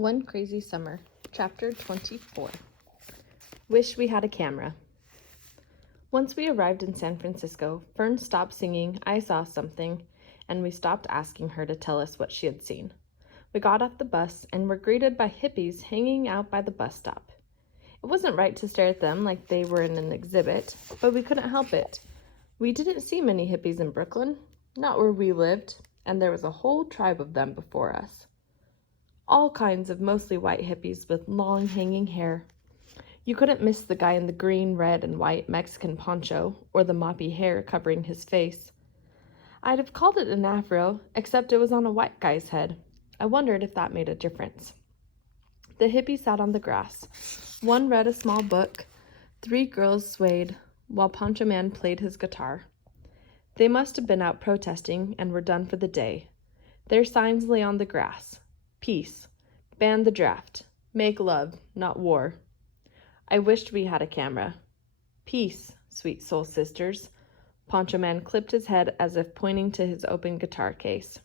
One Crazy Summer, Chapter 24. Wish we had a camera. Once we arrived in San Francisco, Fern stopped singing "I Saw Something," and we stopped asking her to tell us what she had seen. We got off the bus and were greeted by hippies hanging out by the bus stop. It wasn't right to stare at them like they were in an exhibit, but we couldn't help it. We didn't see many hippies in Brooklyn, not where we lived, and there was a whole tribe of them before us. All kinds of mostly white hippies with long hanging hair. You couldn't miss the guy in the green, red, and white Mexican poncho or the moppy hair covering his face. I'd have called it an afro, except it was on a white guy's head. I wondered if that made a difference. The hippie sat on the grass. One read a small book. 3 girls swayed, while Poncho Man played his guitar. They must have been out protesting and were done for the day. Their signs lay on the grass. Peace. Ban the draft. Make love, not war. I wished we had a camera. Peace, sweet soul sisters. Poncho Man clipped his head as if pointing to his open guitar case.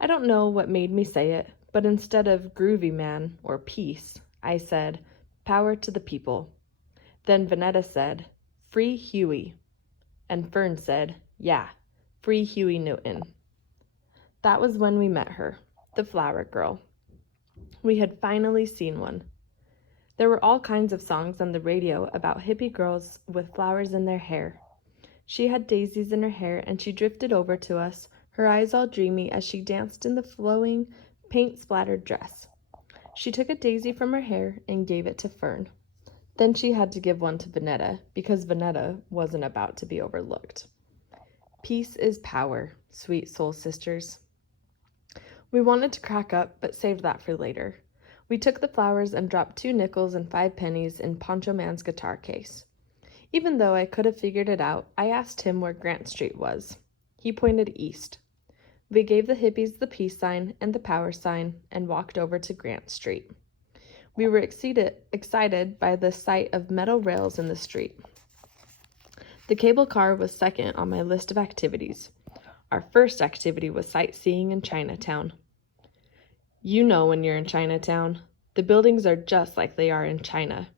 I don't know what made me say it, but instead of groovy man or peace, I said, power to the people. Then Vanetta said, free Huey. And Fern said, yeah, free Huey Newton. That was when we met her, the flower girl. We had finally seen one. There were all kinds of songs on the radio about hippie girls with flowers in their hair. She had daisies in her hair, and she drifted over to us, her eyes all dreamy as she danced in the flowing, paint-splattered dress. She took a daisy from her hair and gave it to Fern. Then she had to give one to Vanetta, because Vanetta wasn't about to be overlooked. Peace is power, sweet soul sisters. We wanted to crack up, but saved that for later. We took the flowers and dropped 2 nickels and 5 pennies in Poncho Man's guitar case. Even though I could have figured it out, I asked him where Grant Street was. He pointed east. We gave the hippies the peace sign and the power sign and walked over to Grant Street. We were excited by the sight of metal rails in the street. The cable car was second on my list of activities. Our first activity was sightseeing in Chinatown. You know when you're in Chinatown. The buildings are just like they are in China.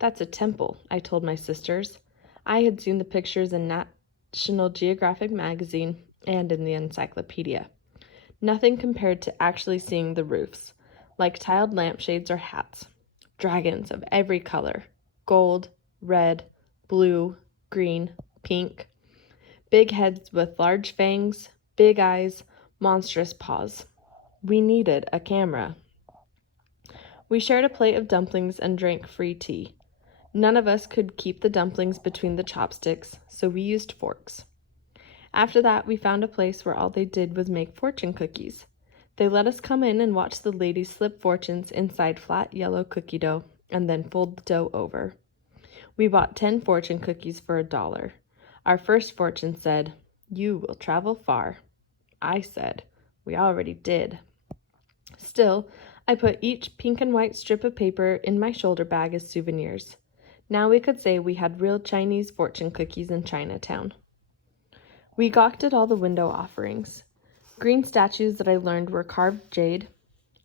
That's a temple, I told my sisters. I had seen the pictures in National Geographic magazine and in the encyclopedia. Nothing compared to actually seeing the roofs, like tiled lampshades or hats. Dragons of every color, gold, red, blue, green, pink. Big heads with large fangs, big eyes, monstrous paws. We needed a camera. We shared a plate of dumplings and drank free tea. None of us could keep the dumplings between the chopsticks, so we used forks. After that, we found a place where all they did was make fortune cookies. They let us come in and watch the ladies slip fortunes inside flat yellow cookie dough and then fold the dough over. We bought 10 fortune cookies for $1. Our first fortune said, "You will travel far." I said, "We already did." Still, I put each pink and white strip of paper in my shoulder bag as souvenirs. Now we could say we had real Chinese fortune cookies in Chinatown. We gawked at all the window offerings. Green statues that I learned were carved jade,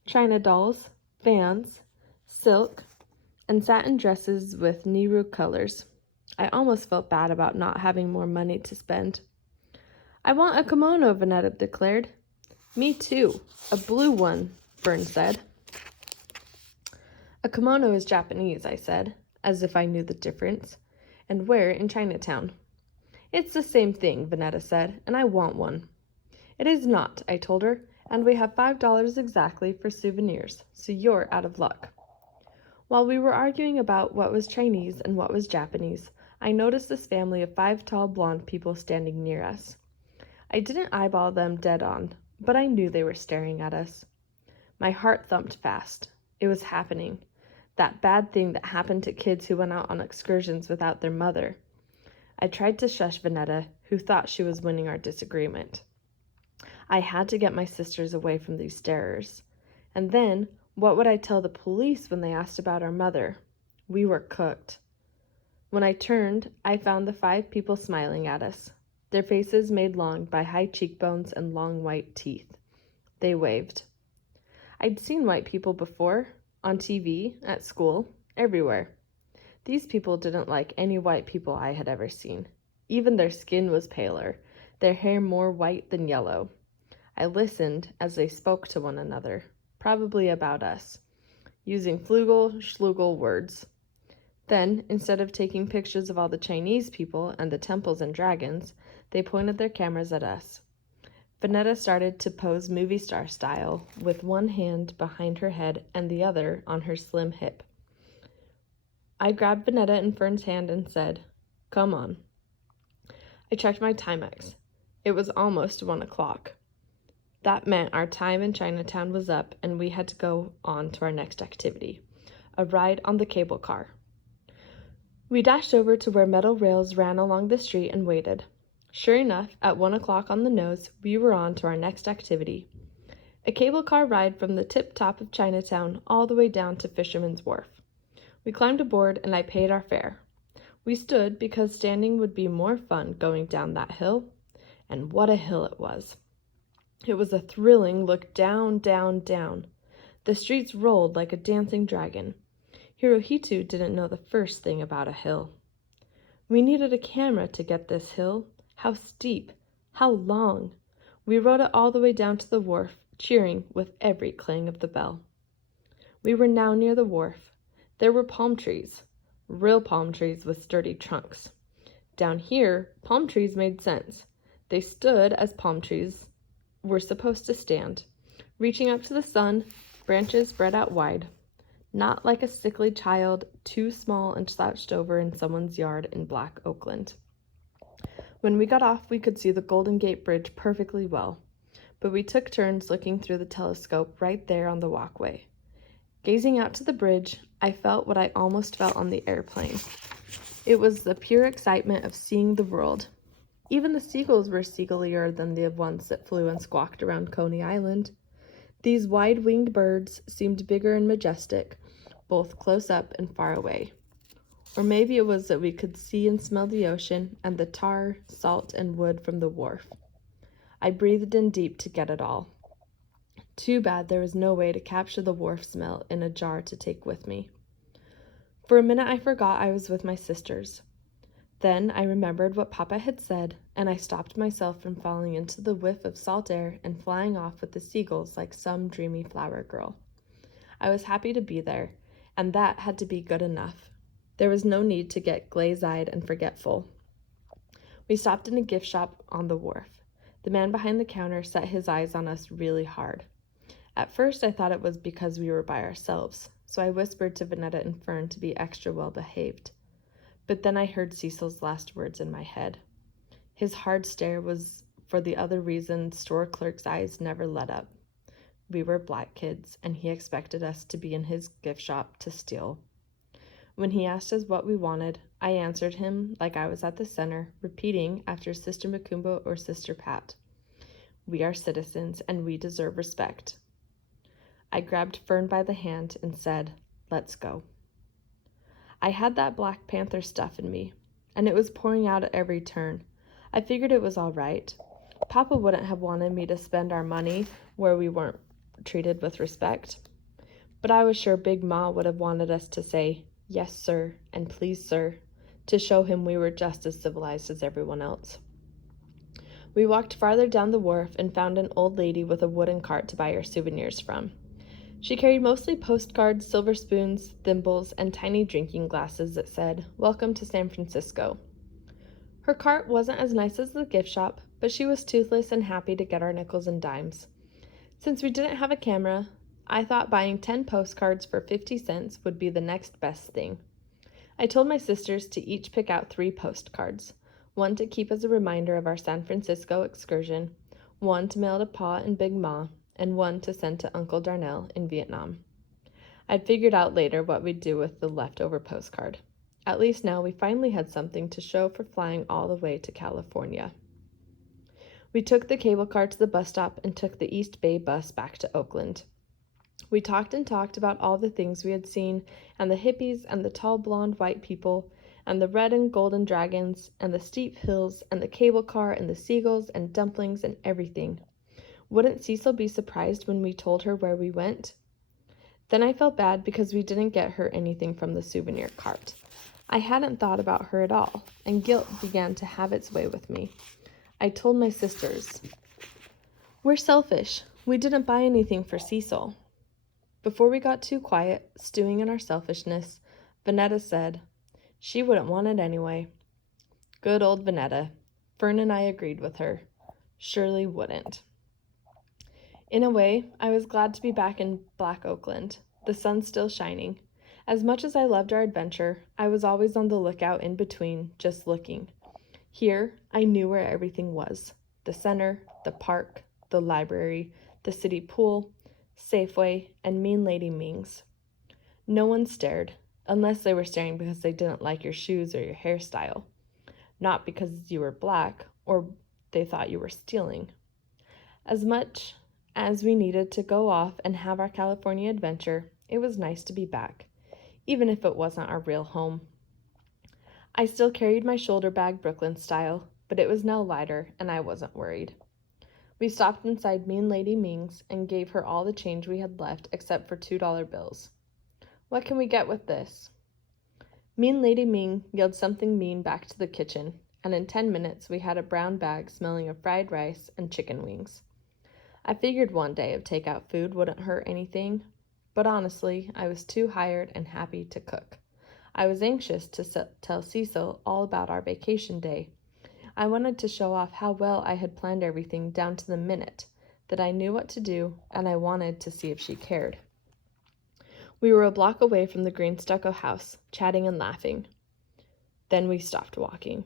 china dolls, fans, silk, and satin dresses with Nehru colors. I almost felt bad about not having more money to spend. "I want a kimono," Vanetta declared. "Me too, a blue one," Fern said. "A kimono is Japanese," I said, as if I knew the difference. "And where in Chinatown?" "It's the same thing," Vanetta said, "and I want one." "It is not," I told her, "and we have $5 exactly for souvenirs, so you're out of luck." While we were arguing about what was Chinese and what was Japanese, I noticed this family of 5 tall blonde people standing near us. I didn't eyeball them dead on, but I knew they were staring at us. My heart thumped fast. It was happening. That bad thing that happened to kids who went out on excursions without their mother. I tried to shush Vanetta, who thought she was winning our disagreement. I had to get my sisters away from these starers. And then, what would I tell the police when they asked about our mother? We were cooked. When I turned, I found the 5 people smiling at us, their faces made long by high cheekbones and long white teeth. They waved. I'd seen white people before, on TV, at school, everywhere. These people didn't like any white people I had ever seen. Even their skin was paler, their hair more white than yellow. I listened as they spoke to one another, probably about us, using flugel-schlugel words. Then, instead of taking pictures of all the Chinese people and the temples and dragons, they pointed their cameras at us. Vanetta started to pose movie star style, with one hand behind her head and the other on her slim hip. I grabbed Vanetta and Fern's hand and said, "Come on." I checked my Timex. It was almost 1 o'clock. That meant our time in Chinatown was up and we had to go on to our next activity, a ride on the cable car. We dashed over to where metal rails ran along the street and waited. Sure enough, at 1 o'clock on the nose, we were on to our next activity, a cable car ride from the tip-top of Chinatown all the way down to Fisherman's Wharf. We climbed aboard and I paid our fare. We stood because standing would be more fun going down that hill, and what a hill it was. It was a thrilling look down, down, down. The streets rolled like a dancing dragon. Hirohito didn't know the first thing about a hill. We needed a camera to get this hill. How steep, how long. We rode it all the way down to the wharf, cheering with every clang of the bell. We were now near the wharf. There were palm trees, real palm trees with sturdy trunks. Down here, palm trees made sense. They stood as palm trees were supposed to stand, reaching up to the sun, branches spread out wide, not like a sickly child too small and slouched over in someone's yard in Black Oakland. When we got off, we could see the Golden Gate Bridge perfectly well, but we took turns looking through the telescope right there on the walkway. Gazing out to the bridge, I felt what I almost felt on the airplane. It was the pure excitement of seeing the world. Even the seagulls were seagulier than the ones that flew and squawked around Coney Island. These wide-winged birds seemed bigger and majestic, both close up and far away. Or maybe it was that we could see and smell the ocean and the tar, salt, and wood from the wharf. I breathed in deep to get it all. Too bad there was no way to capture the wharf smell in a jar to take with me. For a minute I forgot I was with my sisters. Then I remembered what Papa had said, and I stopped myself from falling into the whiff of salt air and flying off with the seagulls like some dreamy flower girl. I was happy to be there, and that had to be good enough. There was no need to get glaze-eyed and forgetful. We stopped in a gift shop on the wharf. The man behind the counter set his eyes on us really hard. At first I thought it was because we were by ourselves, so I whispered to Vanetta and Fern to be extra well-behaved. But then I heard Cecil's last words in my head. His hard stare was for the other reason store clerk's eyes never let up. We were Black kids, and he expected us to be in his gift shop to steal. When he asked us what we wanted, I answered him like I was at the center, repeating after Sister Makumba or Sister Pat. We are citizens, and we deserve respect. I grabbed Fern by the hand and said, "Let's go." I had that Black Panther stuff in me, and it was pouring out at every turn. I figured it was all right. Papa wouldn't have wanted me to spend our money where we weren't treated with respect. But I was sure Big Ma would have wanted us to say, "Yes, sir," and "Please, sir," to show him we were just as civilized as everyone else. We walked farther down the wharf and found an old lady with a wooden cart to buy our souvenirs from. She carried mostly postcards, silver spoons, thimbles, and tiny drinking glasses that said, "Welcome to San Francisco." Her cart wasn't as nice as the gift shop, but she was toothless and happy to get our nickels and dimes. Since we didn't have a camera, I thought buying 10 postcards for 50 cents would be the next best thing. I told my sisters to each pick out 3 postcards, one to keep as a reminder of our San Francisco excursion, one to mail to Pa and Big Ma, and one to send to Uncle Darnell in Vietnam. I'd figured out later what we'd do with the leftover postcard. At least now we finally had something to show for flying all the way to California. We took the cable car to the bus stop and took the East Bay bus back to Oakland. We talked and talked about all the things we had seen, and the hippies, and the tall blonde white people, and the red and golden dragons, and the steep hills, and the cable car, and the seagulls, and dumplings, and everything. Wouldn't Cecil be surprised when we told her where we went? Then I felt bad because we didn't get her anything from the souvenir cart. I hadn't thought about her at all, and guilt began to have its way with me. I told my sisters, "We're selfish. We didn't buy anything for Cecil." Before we got too quiet, stewing in our selfishness, Vanetta said, "She wouldn't want it anyway." Good old Vanetta. Fern and I agreed with her. Shirley wouldn't. In a way, I was glad to be back in Black Oakland, the sun still shining. As much as I loved our adventure, I was always on the lookout in between, just looking. Here, I knew where everything was. The center, the park, the library, the city pool, Safeway, and Mean Lady Ming's. No one stared, unless they were staring because they didn't like your shoes or your hairstyle. Not because you were black, or they thought you were stealing. As much as we needed to go off and have our California adventure, it was nice to be back, even if it wasn't our real home. I still carried my shoulder bag Brooklyn style, but it was now lighter and I wasn't worried. We stopped inside Mean Lady Ming's and gave her all the change we had left except for $2 bills. "What can we get with this?" Mean Lady Ming yelled something mean back to the kitchen, and in 10 minutes we had a brown bag smelling of fried rice and chicken wings. I figured one day of takeout food wouldn't hurt anything, but honestly, I was too hired and happy to cook. I was anxious to tell Cecil all about our vacation day. I wanted to show off how well I had planned everything down to the minute, that I knew what to do, and I wanted to see if she cared. We were a block away from the green stucco house, chatting and laughing. Then we stopped walking,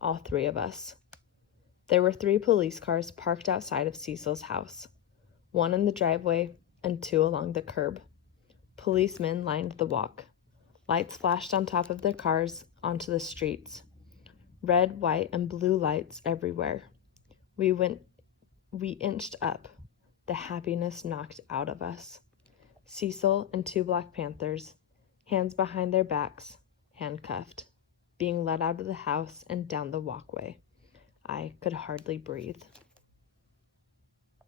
all three of us. There were 3 police cars parked outside of Cecil's house, 1 in the driveway and 2 along the curb. Policemen lined the walk. Lights flashed on top of their cars onto the streets. Red, white, and blue lights everywhere. We inched up. The happiness knocked out of us. Cecil and 2 Black Panthers, hands behind their backs, handcuffed, being led out of the house and down the walkway. I could hardly breathe.